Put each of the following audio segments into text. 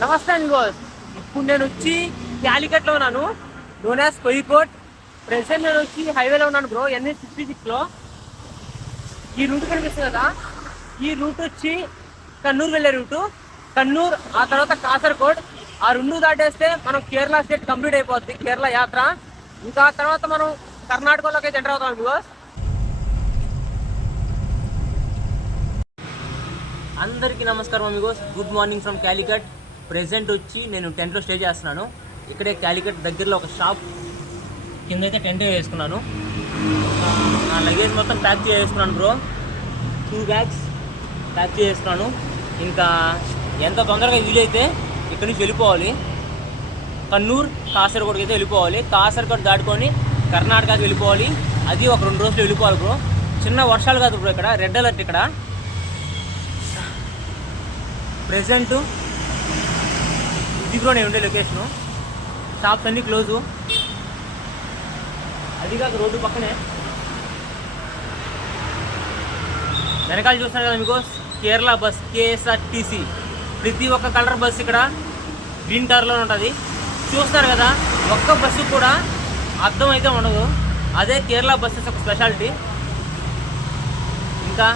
నమస్తే అంగోస్. ఇప్పుడు నేను వచ్చి క్యాలికట్లో ఉన్నాను, నోన్ యాజ్ కోయికోట్. ప్రెసెంట్ నేను వచ్చి హైవేలో ఉన్నాను బ్రో, NH66లో. ఈ రూట్ కనిపిస్తుంది కదా, ఈ రూట్ వచ్చి కన్నూరు వెళ్ళే రూటు. కన్నూరు, ఆ తర్వాత కాసర్గోడ్. ఆ రెండు దాటేస్తే మనం కేరళ స్టేట్ కంప్లీట్ అయిపోద్ది, కేరళ యాత్ర. ఇంకా తర్వాత మనం కర్ణాటకలోకి ఎంటర్ అవుతాం బికాస్. అందరికీ నమస్కారం Amigos, good morning from Calicut. Present వచ్చి నేను టెంట్లో స్టే చేస్తున్నాను. ఇక్కడే క్యాలికట్ దగ్గరలో ఒక షాప్ కింద అయితే టెంట్ వేసుకున్నాను. నా లగేజ్ మొత్తం ప్యాక్ చేసుకున్నాను బ్రో. 2 బ్యాగ్స్ ప్యాక్ చేసుకున్నాను. ఇంకా ఎంత తొందరగా వీలైతే ఇక్కడి నుంచి వెళ్ళిపోవాలి. కన్నూరు, కాసర్గోడ్కి అయితే వెళ్ళిపోవాలి. కాసర్గోడ్ దాటుకొని కర్ణాటకకి వెళ్ళిపోవాలి. అది ఒక 2 రోజులు వెళ్ళిపోవాలి బ్రో. చిన్న వర్షాలు కాదు బ్రో, ఇక్కడ రెడ్ అలర్ట్. ఇక్కడ ప్రెజెంట్ ఇది బ్రో నేను ఉండే లొకేషను. షాప్స్ అన్నీ క్లోజు. అది కాక రోడ్డు పక్కనే వెనకాల చూస్తున్నారు కదా మీకు, కేరళ బస్ KSRTC. ప్రతి ఒక్క కలర్ బస్ ఇక్కడ గ్రీన్ కలర్లో ఉంటుంది. చూస్తారు కదా, ఒక్క బస్సు కూడా అర్థం అయితే ఉండదు. అదే కేరళ బస్సెస్ ఒక స్పెషాలిటీ. ఇంకా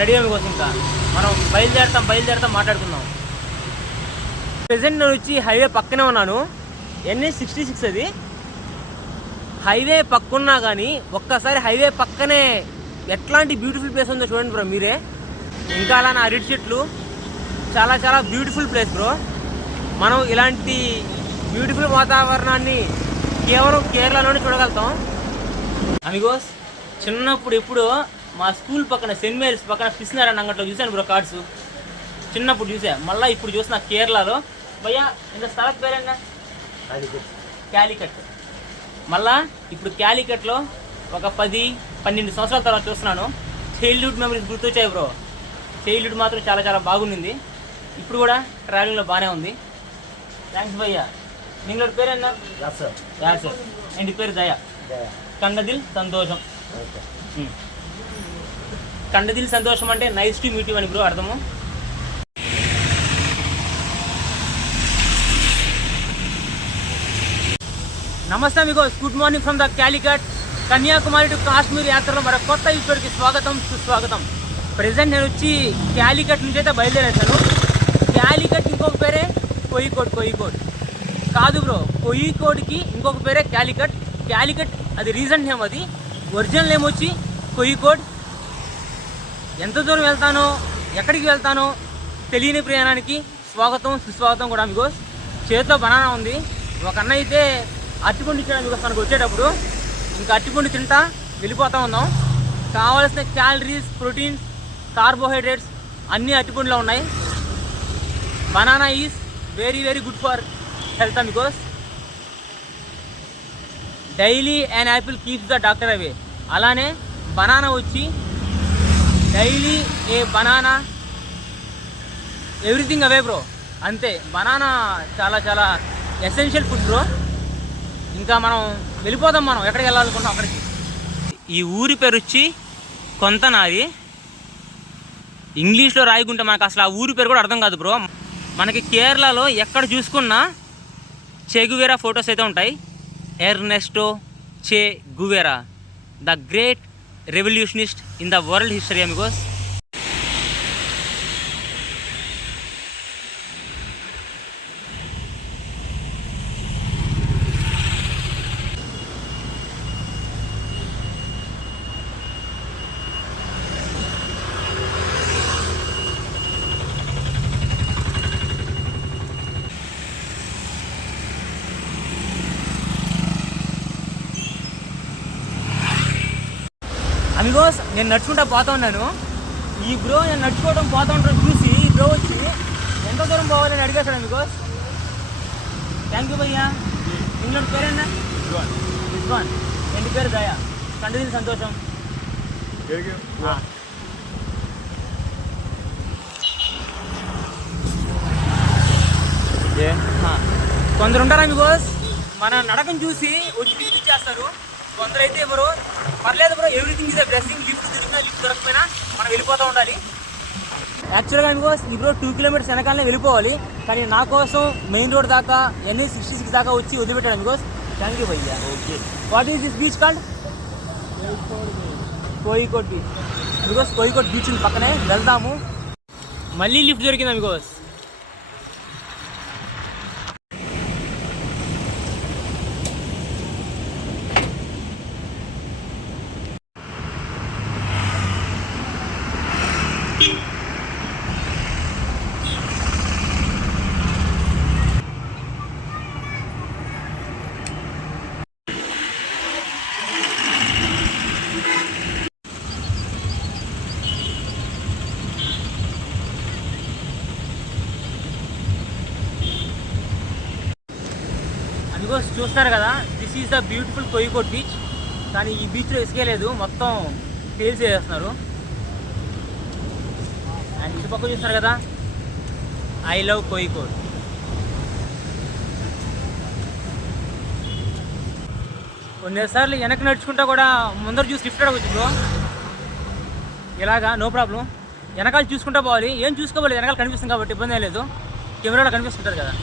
రెడీ మీకోసం ఇంకా మనం బయలుదేరతాం మాట్లాడుకుందాం. ప్రెజెంట్ నేను వచ్చి హైవే పక్కనే ఉన్నాను, NH66 అది. హైవే పక్కన్నా కానీ ఒక్కసారి హైవే పక్కనే ఎట్లాంటి బ్యూటిఫుల్ ప్లేస్ ఉందో చూడండి బ్రో మీరే. ఇంకా అలా నా అరటి చెట్లు, చాలా చాలా బ్యూటిఫుల్ ప్లేస్ బ్రో. మనం ఇలాంటి బ్యూటిఫుల్ వాతావరణాన్ని కేవలం కేరళలోనే చూడగలుగుతాం. అమిగోస్, చిన్నప్పుడు ఎప్పుడు మా స్కూల్ పక్కన సెయింట్ మేరీస్ పక్కన కృష్ణారాయణ అంగట్లో చూశాను బ్రో కార్డ్స్. చిన్నప్పుడు చూసా, మళ్ళీ ఇప్పుడు చూసిన కేరళలో. భయ్యా ఇంత స్థలం పేరేనా? క్యాలికట్. మళ్ళా ఇప్పుడు క్యాలికట్లో ఒక 10-12 సంవత్సరాల తర్వాత చూస్తున్నాను. చైల్డ్హుడ్ మెమరీస్ గుర్తొచ్చాయి బ్రో. చైల్డ్హుడ్ మాత్రం చాలా చాలా బాగుంది. ఇప్పుడు కూడా ట్రావెలింగ్లో బాగానే ఉంది. థ్యాంక్స్ భయ్యా. నింగళ పేరేనా? Yes sir. ఇంటి పేరు దయా. కండదిల్ సంతోషం. కండదిల్ సంతోషం అంటే నైస్ టు మీట్ యు అని బ్రో అర్థము. నమస్తే మీకు, good morning from the Calicut. Kanyakumari to Kashmir యాత్రలో మరొక కొత్త ఎపిసోడ్కి స్వాగతం, సుస్వాగతం. ప్రెజెంట్ నేను వచ్చి క్యాలికట్ నుంచి అయితే బయలుదేరేశాను. క్యాలికట్ ఇంకొక పేరే కోయికోడ్. కాదు బ్రో, కోయికోడ్కి ఇంకొక పేరే క్యాలికట్. క్యాలికట్ అది రీజెంట్ నేమ్, అది ఒరిజినల్ నేమ్ వచ్చి కోయికోడ్. ఎంత దూరం వెళ్తానో, ఎక్కడికి వెళ్తానో తెలియని ప్రయాణానికి స్వాగతం, సుస్వాగతం కూడా మీకు. చేతిలో బనానా ఉంది. ఒక అన్న అయితే అరటిపండు ఇచ్చాడు మీకు తనకు వచ్చేటప్పుడు. ఇంకా అరటిపండు తింటా వెళ్ళిపోతూ ఉన్నాం. కావాల్సిన క్యాలరీస్, ప్రోటీన్స్, కార్బోహైడ్రేట్స్ అన్నీ అరటిపండులో ఉన్నాయి. Banana is very very good for health because daily and Apple keeps the doctor away. అలానే బనానా వచ్చి డైలీ ఏ బనానా ఎవ్రీథింగ్ అవే బ్రో. అంతే, బనానా చాలా చాలా ఎసెన్షియల్ ఫుడ్ బ్రో. ఇంకా మనం వెళ్ళిపోదాం, మనం ఎక్కడికి వెళ్ళాలనుకుంటాం అక్కడికి. ఈ ఊరి పేరు వచ్చి కొంతనారి. ఇంగ్లీష్లో రాయకుంటే మనకు అసలు ఆ ఊరి పేరు కూడా అర్థం కాదు బ్రో. మనకి కేరళలో ఎక్కడ చూసుకున్నా చే గువేరా ఫొటోస్ అయితే ఉంటాయి. ఎర్నెస్టో చే Guevara, the great revolutionist in the world history Amigos. Amigos, నేను నడుచుకుంటా పోతా ఉన్నాను. ఈ బ్రో నేను నడుచుకోవడం పోతా ఉంటాను చూసి ఈ బ్రో వచ్చి ఎంత దూరం పోవాలని అడిగేశాడు అమిగోస్. థ్యాంక్ యూ భయ్యా. ఇంట్లో పేరేనా? రిజ్వాన్. ఇంటి పేరు దయా. కండదిల్ సంతోషం. కొందరు ఉంటారా అమిగోస్, మన నడకం చూసి వచ్చి లిఫ్ట్ చేస్తారు. కొందరైతే బ్రో పర్లేదు bro, everything is a blessing. Lift దొరికినా లిఫ్ట్ దొరకపోయినా మనం వెళ్ళిపోతూ ఉండాలి. యాక్చువల్గా బికాస్ ఇప్పుడు 2 కిలోమీటర్స్ వెనకాలనే వెళ్ళిపోవాలి, కానీ నా కోసం మెయిన్ రోడ్ దాకా NH66 దాకా వచ్చి వదిలిపెట్టాను because. Thank you bhaiya. Okay, what is this beach called? Kozhikode beach. Because Kozhikode beach పక్కనే వెళ్దాము. మళ్ళీ లిఫ్ట్ దొరికిందా బికాస్. బికాస్ చూస్తారు కదా, this is the beautiful Kozhikode beach. కానీ ఈ బీచ్లో ఇసుకే లేదు, మొత్తం టేల్స్ చేస్తున్నారు. అండ్ ఇటు పక్క చూస్తారు కదా, ఐ లవ్ కోయికోట్. కొన్నిసార్లు వెనక్కి నడుచుకుంటా కూడా ముందర చూసి లిఫ్ట్ అడగచ్చు బ్రో. ఇలాగా నో ప్రాబ్లం, వెనకాల చూసుకుంటా పోవాలి. ఏం చూసుకోవాలి, వెనకాల కనిపిస్తుంది కాబట్టి ఇబ్బంది ఏం లేదు. కెమెరాలో కనిపిస్తుంటుంది కదా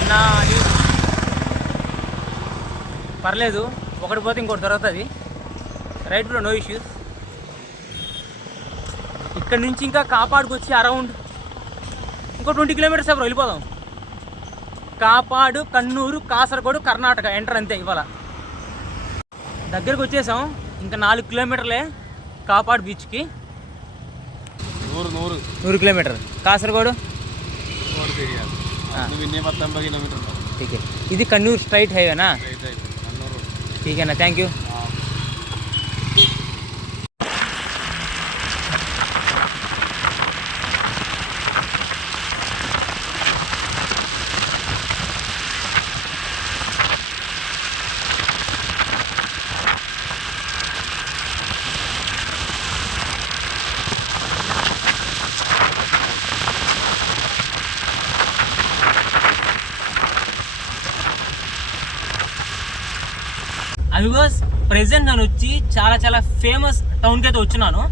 అన్న, పర్లేదు, ఒకటి పోతే ఇంకోటి దొరుకుతుంది. Right bro, no issues. ఇక్కడ నుంచి ఇంకా కాపాడుకు వచ్చి అరౌండ్ ఇంకో 20 కిలోమీటర్స్ బ్రో, వెళ్ళిపోదాం. కాపాడు, కన్నూరు, కాసరగోడు, కర్ణాటక ఎంటర్ అంతే. ఇవాళ దగ్గరకు వచ్చేసాం, ఇంకా 4 కిలోమీటర్లే కాపాడు బీచ్కి. 100 కిలోమీటర్ కాసరగోడు. ठीक है, ఇది కన్నూరు స్ట్రైట్ హైవేనా? ठीक है ना, थैंक यू. బికాస్ ప్రెసెంట్ నేను వచ్చి చాలా ఫేమస్ టౌన్కి అయితే వచ్చినాను.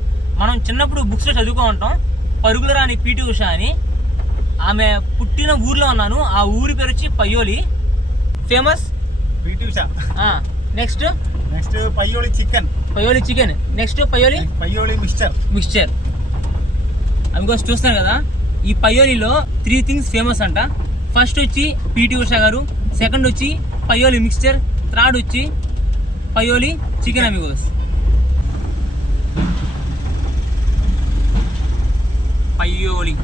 మనం చిన్నప్పుడు బుక్స్లో చదువుకో ఉంటాం, పరుగుల రాని PT ఉషా అని. ఆమె పుట్టిన ఊర్లో ఉన్నాను. ఆ ఊరి పేరు వచ్చి Payyoli. Famous PT Usha. Next Payyoli chicken. Next Payyoli mixture. Because చూస్తాను కదా, ఈ పయ్యోలిలో 3 థింగ్స్ ఫేమస్ అంట. ఫస్ట్ వచ్చి PT ఉషా గారు, సెకండ్ వచ్చి పయ్యోలి మిక్స్చర్, థర్డ్ వచ్చి Payyoli chicken. Amigos Payyoli.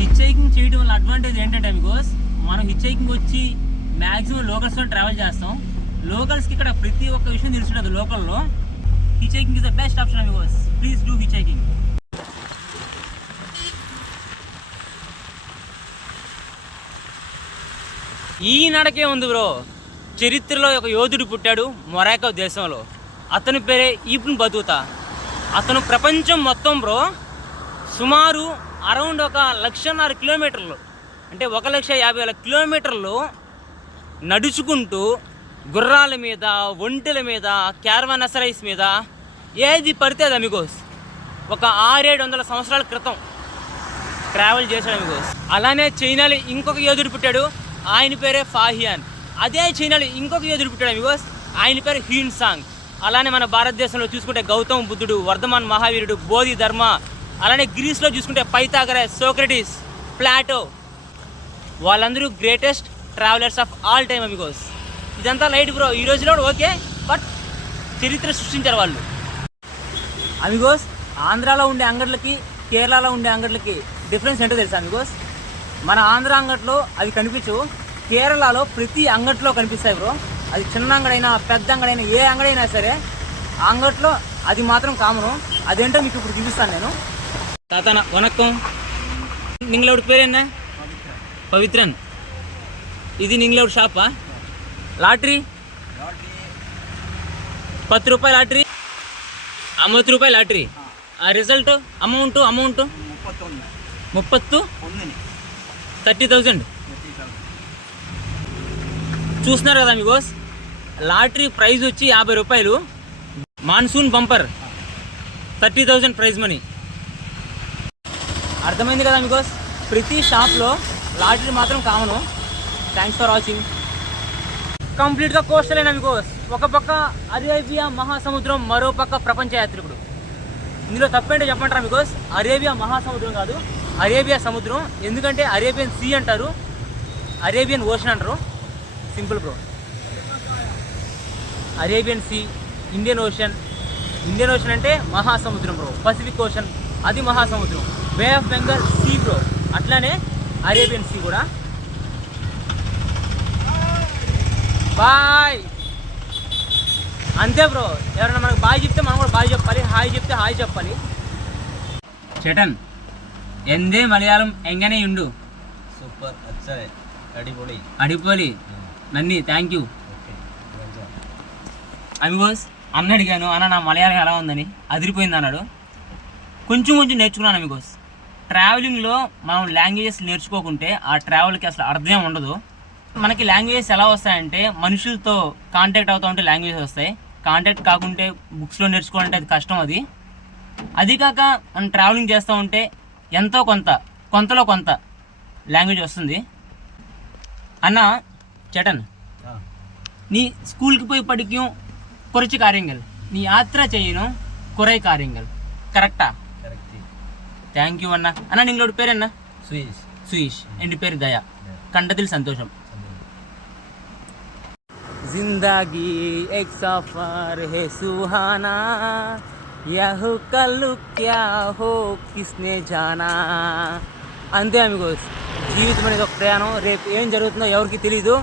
Hitchhiking చేయడం వల్ల అడ్వాంటేజ్ ఏంటంటే అమిగోస్, మనం హిచ్ హైకింగ్ వచ్చి మ్యాక్సిమం లోకల్స్లో ట్రావెల్ చేస్తాం. లోకల్స్కి ఇక్కడ ప్రతి ఒక్క విషయం తెలుసుంటుంది. లోకల్లో hitchhiking is the best option amigos. Please do which hiking. ఈ నడకే ఉంది బ్రో. చరిత్రలో ఒక యోధుడు పుట్టాడు మొరాకో దేశంలో. అతని పేరే ఇబ్న్ బతూతా. అతను ప్రపంచం మొత్తం బ్రో సుమారు అరౌండ్ 1,50,000 కిలోమీటర్లు, అంటే 1,50,000 కిలోమీటర్లు నడుచుకుంటూ గుర్రాల మీద, ఒంటెల మీద, క్యారవానసరైస్ మీద ఏది పడితే అది అమిగోస్ ఒక 600-700 సంవత్సరాల క్రితం ట్రావెల్ చేశాడు అమిగోస్. అలానే చైనాలో ఇంకొక యోధుడు పుట్టాడు, ఆయన పేరే ఫాహియాన్. అదే చైనాలో ఇంకొక యోధుడు పుట్టాడు బికాస్ ఆయన పేరు హ్యూన్ సాంగ్. అలానే మన భారతదేశంలో చూసుకుంటే గౌతమ బుద్ధుడు, వర్ధమాన్ మహావీరుడు, బోధి ధర్మ. అలానే గ్రీస్లో చూసుకుంటే పైథాగరస్, సోక్రటీస్, ప్లాటో. వాళ్ళందరూ greatest travellers of all time because. ఇదంతా లైట్ బ్రో, ఈ రోజులో ఓకే, బట్ చరిత్ర సృష్టించారు వాళ్ళు. అమిగోస్ ఆంధ్రాలో ఉండే అంగట్లకి, కేరళలో ఉండే అంగట్లకి డిఫరెన్స్ ఏంటో తెలుసా అమిగోస్? మన ఆంధ్ర అంగట్లో అవి కనిపించవు, కేరళలో ప్రతి అంగట్లో కనిపిస్తాయి బ్రో. అది చిన్న అంగడైనా పెద్ద అంగడైనా ఏ అంగడైనా సరే ఆ అంగట్లో అది మాత్రం కామను. అదేంటో మీకు ఇప్పుడు చూపిస్తాను నేను. తాతన వనక్కం. నింగళోడి పేరేనా? పవిత్రన్. ఇది నింగళోడి షాపా? లాటరీ 10 రూపాయల లాటరీ, 50 రూపాయల లాటరీ. ఆ రిజల్ట్ అమౌంట్ 30,000 చూస్తున్నారు కదా మీకోస్. లాటరీ ప్రైజ్ వచ్చి 50 రూపాయలు. Monsoon bumper 30,000 prize money. అర్థమైంది కదా మీకు, ప్రతి షాప్లో లాటరీ మాత్రం కామను. Thanks for watching. కంప్లీట్గా కోస్టల్ మీకు, ఒక పక్క అరేబియా మహాసముద్రం, మరో పక్క ప్రపంచ యాత్రికుడు. ఇందులో తప్పేంటో చెప్పంటారా మీకు, అరేబియా మహాసముద్రం కాదు, అరేబియా సముద్రం. ఎందుకంటే అరేబియన్ సీ అంటారు, అరేబియన్ ఓషన్ అంటారు. Simple bro. Arabian sea, Indian ocean. Indian ocean అంటే మహాసముద్రం బ్రో. పసిఫిక్ ఓషన్ అది మహాసముద్రం. Bay of Bengal sea bro, అట్లానే అరేబియన్ సీ కూడా. బాయ్. అంతే బ్రో, ఎవరైనా మనకు బాయ్ చెప్తే మనం కూడా బాయ్ చెప్పాలి, హాయ్ చెప్తే హాయ్ చెప్పాలి. ചേട്ടൻ എന്തേ മലയാളം എങ്ങനെയുണ്ട്? సూపర్ అచ్చరే అడిపోలి అడిపోలి. నన్ని థ్యాంక్ యూ. అమిగోస్ అన్న అడిగాను, అన్న నా మలయాళం ఎలా ఉందని. అదిరిపోయింది అన్నాడు. కొంచెం నేర్చుకున్నాను అమిగోస్. ట్రావెలింగ్లో మనం లాంగ్వేజెస్ నేర్చుకోకుంటే ఆ ట్రావెల్కి అసలు అర్థం ఉండదు. మనకి లాంగ్వేజెస్ ఎలా వస్తాయంటే కొంచెంతో కాంటాక్ట్ అవుతూ ఉంటే లాంగ్వేజెస్ వస్తాయి. కాంటాక్ట్ కాకుంటే బుక్స్లో నేర్చుకోవాలంటే అది కష్టం. అది కాక మనం ట్రావెలింగ్ చేస్తూ ఉంటే ఎంతో కొంతలో కొంత లాంగ్వేజ్ వస్తుంది. అన్న ചേട്ടൻ, നീ സ്കൂളിൽ പോയി പഠിക്കും കുറച്ച് കാര്യങ്ങൾ, നീ യാത്ര ചെയ്യണം കുറേ കാര്യങ്ങൾ. കറക്റ്റാ? താങ്ക് യു അണ്ണ. അണ്ണ നിങ്ങളുടെ പേരെന്ന? സുയീഷ്. എൻ്റെ പേര് ദയ. കണ്ടതിൽ സന്തോഷം. జిందగీ एक सफर है सुहाना, यह कल क्या हो किसने जाना. అంతే అమిగోస్, జీవితం అనేది ఒక ప్రయాణం. రేపు ఏం జరుగుతుందో ఎవరికి తెలీదు.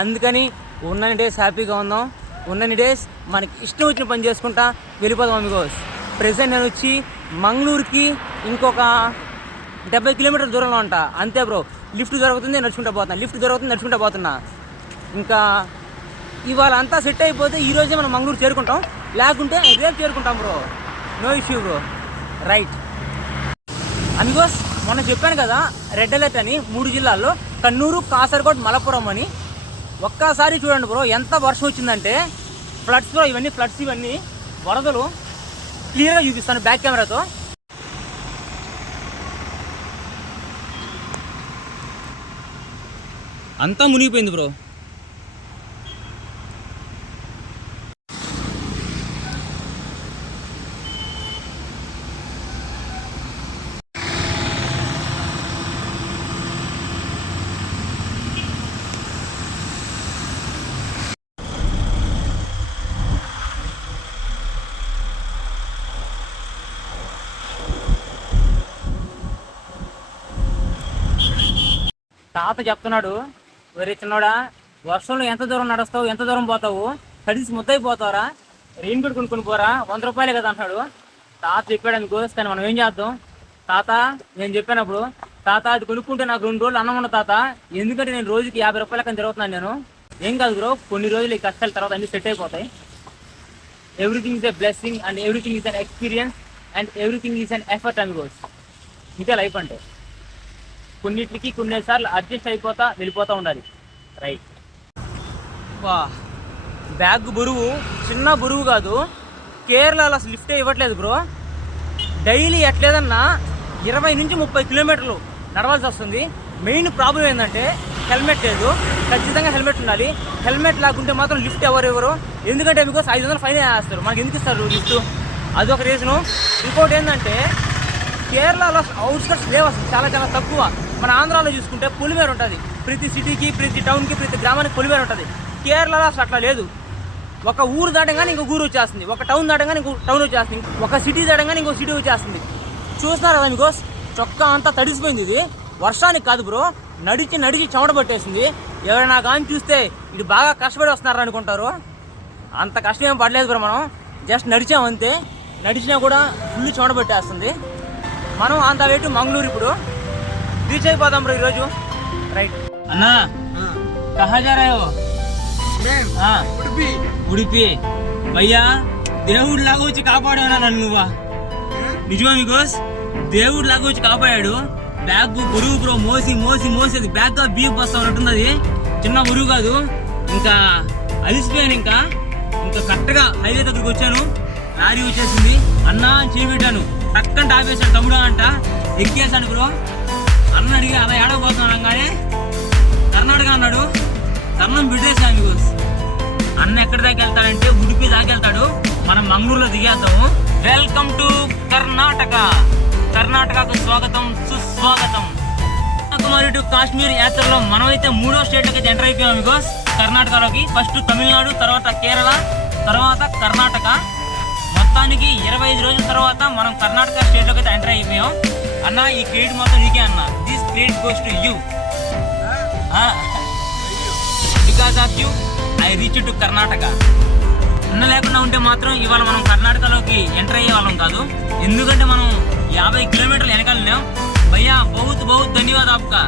అందుకని ఉన్నన్ని డేస్ హ్యాపీగా ఉందాం. ఉన్నన్ని డేస్ మనకి ఇష్టం వచ్చిన పని చేసుకుంటా వెళ్ళిపోదాం అమిగోస్. ప్రెసెంట్ నేను వచ్చి మంగళూరుకి ఇంకొక 70 కిలోమీటర్ల దూరంలో ఉంటా. అంతే బ్రో. లిఫ్ట్ దొరుకుతుంది నడుచుకుంటా పోతున్నా. ఇంకా ఇవాళ అంతా సెట్ అయిపోతే ఈరోజే మనం మంగళూరు చేరుకుంటాం, లేకుంటే రేపు చేరుకుంటాం bro. No issue bro. Right amigos, మొన్న చెప్పాను కదా రెడ్ అలర్ట్ అని 3 జిల్లాల్లో, కన్నూరు, కాసర్గోడ్, మలపురం అని. ఒక్కసారి చూడండి బ్రో, ఎంత వర్షం వచ్చిందంటే ఫ్లడ్స్ బ్రో. ఇవన్నీ ఫ్లడ్స్, ఇవన్నీ వరదలు. క్లియర్గా చూపిస్తాను బ్యాక్ కెమెరాతో. అంతా మునిగిపోయింది బ్రో. తాత చెప్తున్నాడు, వేరే చిన్నోడా, వర్షంలో ఎంత దూరం నడుస్తావు, ఎంత దూరం పోతావు, తడిసి ముద్దయిపోతావురా, రెయిన్ కోట్ కొనుక్కొని పోరా, 100 రూపాయలే కదా అంటున్నాడు. తాత చెప్పాడు అనుకో, కానీ మనం ఏం చేద్దాం. తాత నేను చెప్పానప్పుడు, తాత అది కొనుక్కుంటే నాకు 2 రోజులు అన్నం ఉన్న తాత, ఎందుకంటే నేను రోజుకి 50 రూపాయల కానీ తిరుగుతున్నాను నేను. ఏం కాదు బ్రో, కొన్ని రోజులు ఈ కష్టాల తర్వాత అన్ని సెట్ అయిపోతాయి. Everything is a blessing and everything is an experience and everything is an effort అనుకోవచ్చు. ఇంకే లైఫ్ అంటే కొన్నిటికి కొన్నిసార్లు అడ్జస్ట్ అయిపోతా వెళ్ళిపోతూ ఉండాలి. రైట్. వా, బ్యాగ్ బరువు చిన్న బరువు కాదు. కేరళలో అసలు లిఫ్టే ఇవ్వట్లేదు బ్రో. డైలీ ఎట్లేదన్నా 20 నుంచి 30 కిలోమీటర్లు నడవాల్సి వస్తుంది. మెయిన్ ప్రాబ్లం ఏంటంటే హెల్మెట్ లేదు. ఖచ్చితంగా హెల్మెట్ ఉండాలి. హెల్మెట్ లేకుంటే మాత్రం లిఫ్ట్ ఎవరు. ఎందుకంటే బికాస్ 500 ఫైన్ వేస్తారు. మనకి ఎందుకు ఇస్తారు లిఫ్ట్? అదొక రీజను. ఇంకోటి ఏంటంటే కేరళలో అవుట్స్కట్స్ లేవు అసలు, చాలా తక్కువ. మన ఆంధ్రాలో చూసుకుంటే పొలిమేర ఉంటుంది. ప్రతి సిటీకి, ప్రతి టౌన్కి, ప్రతి గ్రామానికి పొలిమేర ఉంటుంది. కేరళలో అసలు అట్లా లేదు. ఒక ఊరు దాటంగానే ఇంకో ఊరు వచ్చేస్తుంది, ఒక టౌన్ దాటంగానే ఇంకో టౌన్ వచ్చేస్తుంది, ఒక సిటీ దాటంగానే ఇంకో సిటీ వచ్చేస్తుంది. చూస్తున్నారు కదా మీకు, చొక్కా అంతా తడిసిపోయింది. ఇది వర్షానికి కాదు బ్రో, నడిచి చెమట పట్టేసింది. ఎవరైనా కానీ చూస్తే ఇది బాగా కష్టపడి వస్తున్నారు అనుకుంటారు. అంత కష్టం ఏం పడలేదు బ్రో. మనం జస్ట్ నడిచామంతే. నడిచినా కూడా ఫుల్ చెమట పట్టేస్తుంది. మనం అంత వెయిట్ మంగళూరు ఇప్పుడు రీచ్ అయిపోదాం బ్రో ఈరోజు. రైట్ అన్నా, కహా జా రహే హో? ఉడిపి. భయ్యా, దేవుడు లాగా వచ్చి కాపాడావు నన్ను నువ్వా. నిజమా మీకోస్, దేవుడు లాగా వచ్చి కాపాడాడు. బ్యాగ్ బరువు బ్రో, మోసి అది బ్యాగ్ బియ్యం బస్తా ఉన్నట్టుంది. అది చిన్న బరువు కాదు. ఇంకా అలిసిపోయాను. ఇంకా కరెక్ట్గా హైవే దగ్గరికి వచ్చాను. లారీ వచ్చేసింది. అన్నా అని చేపెట్టాను, టక్కని ఆపేశాడు. తమ్ముడు అంట ఎక్కేసాడు బ్రో. అన్న అడిగి అలా ఏడకపోతున్నాను అనగానే కర్ణాటక అన్నాడు. కర్ణం బిడ్డేసాను బికాస్ అన్న ఎక్కడి దాకా వెళ్తాడంటే ఉడిపి దాకా వెళ్తాడు. మనం మంగళూరులో దిగేద్దాము. Welcome to Karnataka. కర్ణాటకకు స్వాగతం, సుస్వాగతం. కన్యాకుమారి టు కాశ్మీర్ యాత్రలో మనమైతే 3వ స్టేట్లోకి అయితే ఎంటర్ అయిపోయాం బికాస్ కర్ణాటకలోకి. ఫస్ట్ తమిళనాడు, తర్వాత కేరళ, తర్వాత కర్ణాటక. మొత్తానికి 25 రోజుల తర్వాత మనం కర్ణాటక స్టేట్లోకి అయితే ఎంటర్ అయిపోయాం. అన్న ఈ క్రెడిట్ మొత్తం నీకే అన్న. This credit goes to you. Because of you I reach to Karnataka. అన్న లేకుండా ఉంటే మాత్రం ఇవాళ మనం కర్ణాటకలోకి ఎంటర్ అయ్యే వాళ్ళం కాదు. ఎందుకంటే మనం 50 కిలోమీటర్లు వెనకాలన్నాం. భయ్యా బహుత్ బహుత్ ధన్యవాద్ ఆప్కా.